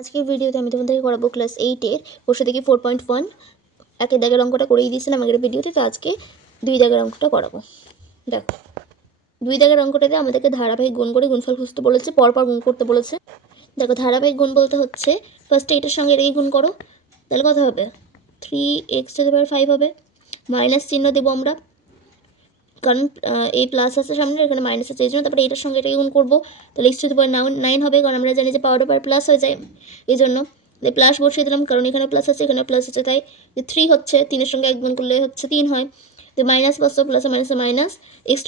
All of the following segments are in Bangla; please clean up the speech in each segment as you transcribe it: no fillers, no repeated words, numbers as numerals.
আজকের ভিডিওতে আমি তোমাদেরকে করাবো ক্লাস 8 এর বসে থেকে 4.1 একের দাগের অঙ্কটা করেই দিয়েছিলাম আগের ভিডিওতে। তো আজকে 2 দাগের অঙ্কটা করাবো। দেখো 2 দাগের অঙ্কটাতে আমাদেরকে ধারাবাহিক গুণ করে গুণফল খুঁজতে বলেছে, পরপর গুণ করতে বলেছে। দেখো ধারাবাহিক গুণ বলতে হচ্ছে ফার্স্টে এটার সঙ্গে এটাকে গুণ করো, তাহলে কত হবে 3x⁵ হবে। মাইনাস চিহ্ন দেবো আমরা, কারণ এই প্লাস আছে সামনে, এখানে মাইনাস আছে এই জন্য। তারপরে এটার সঙ্গে এটাকে গুণ করবো, তাহলে x⁹ হবে, কারণ আমরা জানি যে পাওয়ার ওভার প্লাস হয়ে যায়, এই জন্য প্লাস বসিয়ে দিলাম, কারণ এখানে প্লাস আছে এখানে প্লাস আছে, তাই 3 হচ্ছে, 3 এর সঙ্গে 1 গুণ করলে হচ্ছে 3 হয়। তো মাইনাস বসো, প্লাসে মাইনাসে মাইনাস x⁵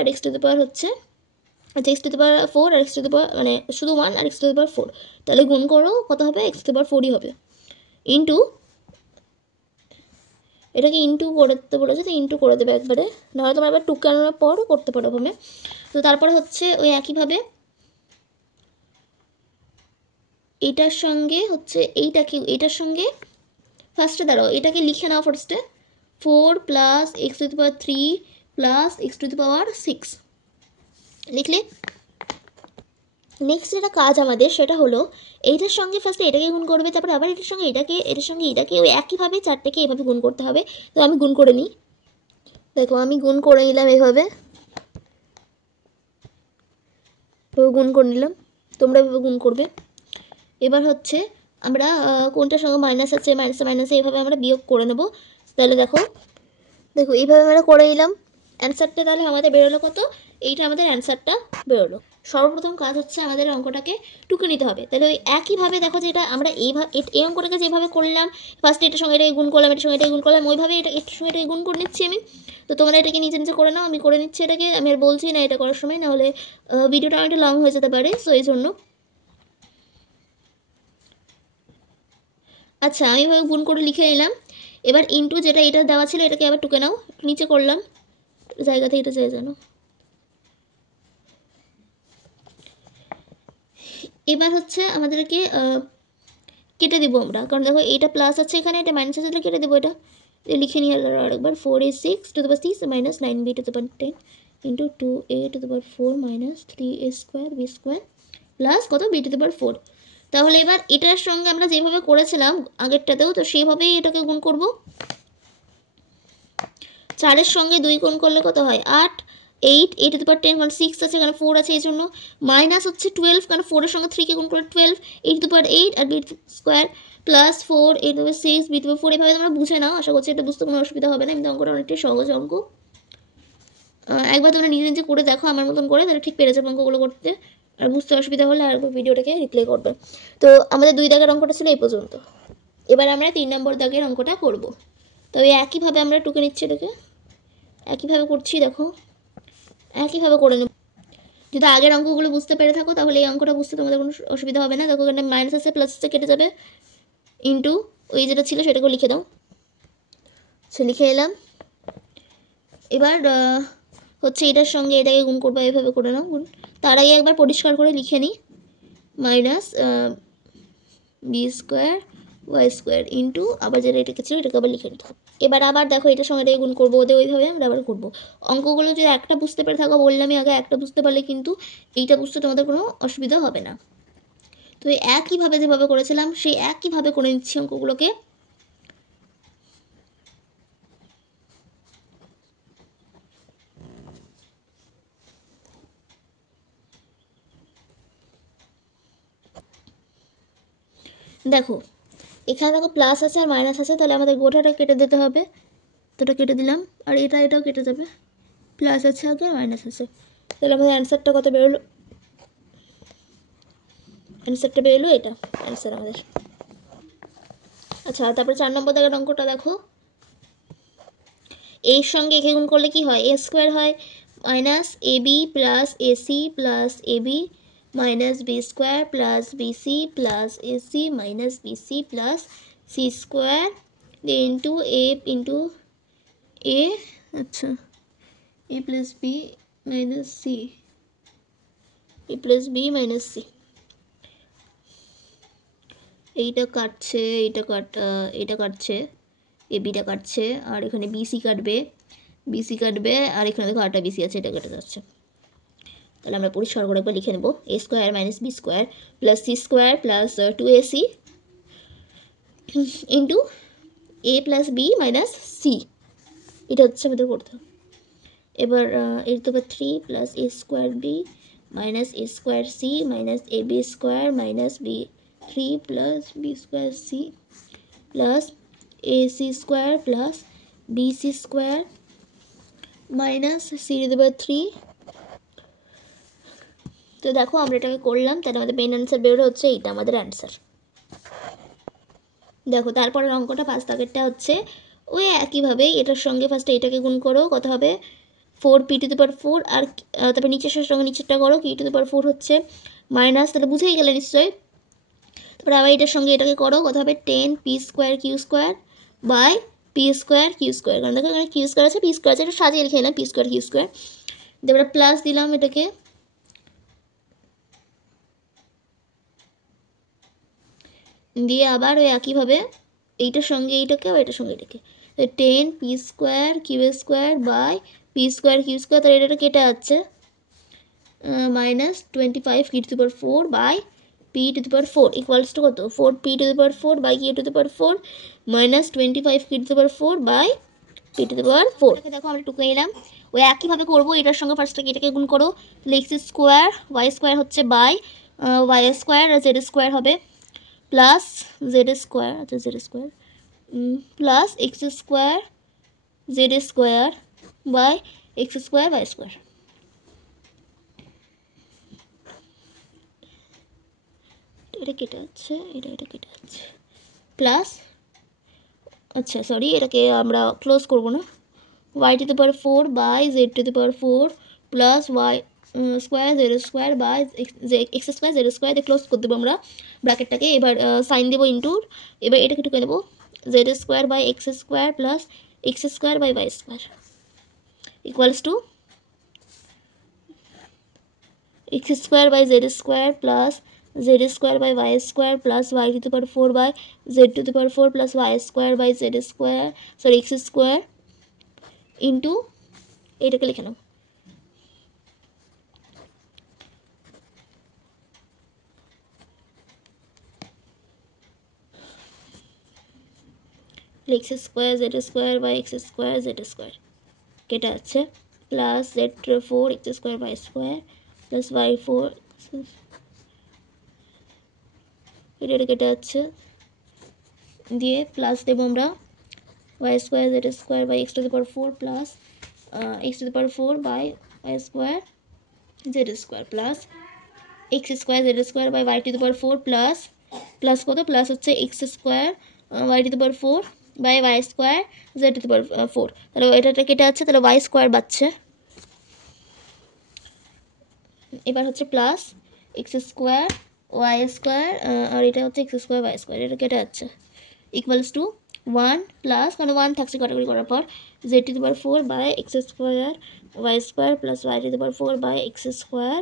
আর x⁵ হচ্ছে আচ্ছা x⁴ আর মানে শুধু 1 আর x⁴, তাহলে গুণ করো কত হবে x⁴ হবে, ইন্টু এটাকে ইন্টু করতে বলেছে, তো ইন্টু করে দেবে একবারে, নাহলে তোমরা আবার টুকে আনার পর করতে পারো ভাবে। তো তারপরে হচ্ছে ওই একইভাবে এটার সঙ্গে হচ্ছে এইটার সঙ্গে ফার্স্টে দাঁড়াও, এটাকে লিখে নাও ফার্স্টে 4 প্লাস x⁴ প্লাস x⁶ লিখলে। নেক্সট যেটা কাজ আমাদের সেটা হলো এইটার সঙ্গে ফার্স্টে এটাকে গুণ করবে, তারপর আবার এটার সঙ্গে এটাকে ওই একইভাবে চারটাকে এভাবে গুণ করতে হবে। তো আমি গুণ করে নিই, দেখো আমি গুণ করে নিলাম, এভাবে গুণ করে নিলাম, তোমরা এভাবে গুণ করবে। এবার হচ্ছে আমরা কোনটার সঙ্গে মাইনাস আছে মাইনাসে মাইনাসে এইভাবে আমরা বিয়োগ করে নেব। তাহলে দেখো এইভাবে আমরা করে নিলাম, অ্যান্সারটা তাহলে আমাদের বেরোলো কত, এইটা আমাদের অ্যান্সারটা বেরোলো। সর্বপ্রথম কাজ হচ্ছে আমাদের অঙ্কটাকে টুকে নিতে হবে। তাহলে ওই একইভাবে দেখো যে এটা আমরা এই অঙ্কটাকে যেভাবে করলাম, ফার্স্টে এটার সঙ্গে এটাকে গুণ করলাম, এটার সঙ্গে এটাকে গুণ করলাম, ওইভাবে এটার সঙ্গে এটাকে গুণ করে নিচ্ছি আমি। তো তোমরা এটাকে নিজে নিজে করে নাও, আমি করে নিচ্ছি এটাকে, আমি আর বলছি না এটা করার সময়, নাহলে ভিডিওটা অনেকটা লং হয়ে যেতে পারে, সো এই জন্য। আচ্ছা আমি এভাবে গুণ করে লিখে নিলাম। এবার ইন্টু যেটা এটা দেওয়া ছিল এটাকে আবার টুকে নাও, নিচে করলাম, জায়গাতে এটা যায় জানো। এবার হচ্ছে আমাদেরকে কেটে দেবো আমরা, কারণ দেখো এইটা প্লাস আছে এখানে, এটা মাইনাস আছে, তাহলে কেটে দেবো। এটা লিখে নিয়ে আরেকবার 4a⁶ minus 9b⁻10 into 2a⁴ minus 3a² plus কত b⁴। তাহলে এবার এটার সঙ্গে আমরা যেভাবে করেছিলাম আগেরটাতেও, তো সেইভাবেই এটাকে গুণ করব। 4-এর সঙ্গে 2 গুণ করলে কত হয় 8, 8 a⁻10, কারণ 6 আছে এখানে 4 আছে এই জন্য, মাইনাস হচ্ছে 12, কারণ 4-এর সঙ্গে 3কে গুণ করে 12, a⁸ আর b² প্লাস 4 a⁻6 b⁴। এভাবে তোমরা বুঝে নাও, আশা করছি এটা বুঝতে কোনো অসুবিধা হবে না। কিন্তু অঙ্কটা অনেকটাই সহজ অঙ্ক, একবার তোমরা নিজে নিজে করে দেখো আমার মতন করে, তাহলে ঠিক পেরে যাবে অঙ্কগুলো করতে। আর বুঝতে অসুবিধা হলে আর ভিডিওটাকে রিপ্লে করবে। তো আমাদের 2 দাগের অঙ্কটা ছিল এই পর্যন্ত। এবার আমরা 3 নম্বর দাগের অঙ্কটা করব। তো এই একইভাবে আমরা টুকে নিচ্ছি, এটাকে একইভাবে করছি, দেখো একইভাবে করে নেব। যদি আগের অঙ্কগুলো বুঝতে পেরে থাকো তাহলে এই অঙ্কটা বুঝতে তোমাদের কোনো অসুবিধা হবে না। দেখো এখানে মাইনাস আছে প্লাস আছে কেটে যাবে, ইন্টু ওই যেটা ছিল সেটাকেও লিখে দাও, সে লিখে এলাম। এবার হচ্ছে এটার সঙ্গে এটাকে গুণ করবো, এইভাবে করে নাও গুণ। তার আগে একবার পরিষ্কার করে লিখে নিই, মাইনাস b² y² ইন্টু আবার যেটা এটাকে ছিল এটাকে আবার লিখে নিতে হবে। এবার আবার দেখো এটার সঙ্গে এটাকে গুণ করবো, ওদের ওইভাবে আমরা আবার করবো। অঙ্কগুলো যদি একটা বুঝতে পেরে থাকো, বললামই আগে একটা বুঝতে পারলে কিন্তু এইটা বুঝতে তোমাদের কোনো অসুবিধা হবে না। তো একইভাবে যেভাবে করেছিলাম সেই একইভাবে করে নিচ্ছি অঙ্কগুলোকে। দেখো এখানে দেখো প্লাস আছে আর মাইনাস আছে, তাহলে আমাদের গোটাটা কেটে দিতে হবে, তো এটা কেটে দিলাম। আর এটাও কেটে যাবে, প্লাস আছে আগে মাইনাস আছে, তাহলে আমাদের অ্যান্সারটা কত বেরোলো, অ্যান্সারটা বেরোলো এটা অ্যান্সার আমাদের। আচ্ছা তারপরে 4 নম্বর দাগের অঙ্কটা দেখো, এর সঙ্গে একে গুণ করলে কি হয়, a² হয়, minus ab plus ac plus ab minus b² plus bc plus ac minus bc plus c² into a into a, আচ্ছা a plus b minus c, a plus b minus c। এইটা কাটছে, এটা কাটছে, এবিটা কাটছে, আর এখানে বিসি কাটবে, আর এখানে দেখো আরেকটা বিসি আছে, এটা কেটে যাচ্ছে। তাহলে আমরা পরিষ্কার করে একবার লিখে নেব a square minus B square plus C square plus 2ac into a plus B minus C, এটা হচ্ছে আমাদের করতে হবে। এবার এর তো 3 plus A square B minus A square C minus A B square minus B 3 plus B square C plus A C square plus B C square minus C to the power 3। তো দেখো আমরা এটাকে করলাম, তাহলে আমাদের মেইন অ্যান্সার বেরোলো হচ্ছে এইটা আমাদের অ্যান্সার। দেখো তারপরের অঙ্কটা 5 দাগেরটা হচ্ছে ওই একইভাবে এটার সঙ্গে ফার্স্টে এটাকে গুণ করো, কত হবে 4p টু দি পাওয়ার 4, আর তারপরে নিচের সঙ্গে নিচেরটা করো কি টু দি পাওয়ার 4 হচ্ছে মাইনাস, তাহলে বুঝেই গেলে নিশ্চয়ই। তারপরে আবার এটার সঙ্গে এটাকে করো, কত হবে 10p square Q square by P square Q square, কারণ দেখো এখানে কিউ স্কোয়ার আছে পি স্কোয়ার আছে, এটা সাজিয়ে লিখে নিলাম পি স্কোয়ার কিউ স্কোয়ার। তারপরে প্লাস দিলাম এটাকে, দিয়ে আবার ওই একইভাবে এইটার সঙ্গে এইটাকে আর এটার সঙ্গে এটাকে 10p square Q square by P square Q square, তাহলে এটা কেটে যাচ্ছে minus 25 Q to the power 4 by P to the power 4 equals to কত 4p to the power 4 by Q to the power 4 minus 25 Q to the power 4 by P to the power 4। দেখো আমরা টুকে নিলাম, ওই একইভাবে করবো এটার সঙ্গে ফার্স্টে এটাকে গুণ করো, এক্স স্কোয়ার ওয়াই স্কোয়ার হচ্ছে বাই ওয়াই স্কোয়ার আর জেড স্কোয়ার হবে প্লাস জেড স্কোয়ার, আচ্ছা z square plus x square Z square by x square Y square. এটা কেটে যাচ্ছে, এটা কেটে যাচ্ছে প্লাস, আচ্ছা সরি এটাকে আমরা ক্লোজ করবো না, y to the power 4 by Z to the power 4 plus Y square Z square by x square Z square দিয়ে ক্লোজ করে দেবো আমরা ব্র্যাকেটটাকে। এবার সাইন দেবো ইন্টুর, এবার এটাকে টুকে নেবো Z square by x square plus x square by Y square equals to X square by Z square plus Z square by Y square plus Y to the power 4 by Z to the power 4 plus Y square by Z square sorry X square into এটাকে লিখে নাও X square Z square by x square Z square কেটে যাচ্ছে plus Z 4 X square by square plus Y 4 এটা কেটে যাচ্ছে, দিয়ে প্লাস দেবো আমরা Y square Z square by x to the power 4 plus x to the power 4 by Y square Z square plus x square Z square by Y to the power 4 plus plus কত প্লাস হচ্ছে X square Y to the power 4 by Y square Z to the power 4, তাহলে এটা কেটে যাচ্ছে, তাহলে ওয়াই স্কোয়ার বাড়ছে। এবার হচ্ছে plus x square Y square আর এটা হচ্ছে এক্স স্কোয়ার ওয়াই স্কোয়ার, এটা কেটে যাচ্ছে ইকুয়ালস টু 1 প্লাস কারণ 1 থাকছে কাটাকুটি করার পর z to the power 4 by x square Y square plus Y to the power 4 by x square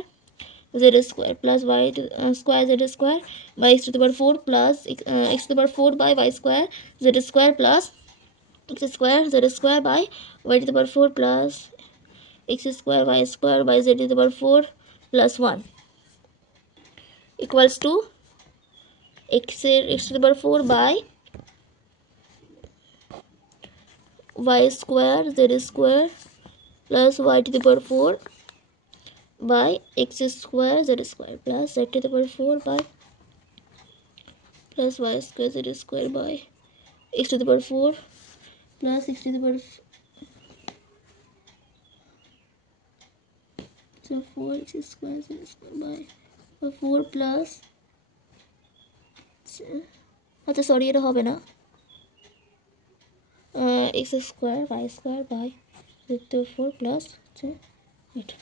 Z square plus Y square Z square by x to the power 4 plus x to the power 4 by Y square Z square plus x square Z square by Y to the power 4 plus x square Y square by Z to the power 4 plus 1 equals to x to the power 4 by y square z square plus y to the power 4 by x square z square plus z to the power 4 by plus y square z square by x to the power 4 plus x to the power 4 x square z square by 4 plus আচ্ছা সরি এটা হবে না x square Y square by 4 plus হচ্ছে এটা।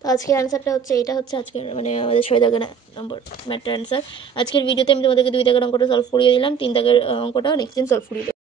তো আজকের অ্যান্সারটা হচ্ছে এটা হচ্ছে আজকের মানে আমাদের 6 দাগের নম্বর ম্যাথের অ্যান্সার। আজকের ভিডিওতে আমি তোমাদেরকে 2 দাগের অঙ্কটা সলভ করিয়ে দিলাম, 3 দাগের অঙ্কটা নেক্সট দিন সলভ করিয়ে দেবো।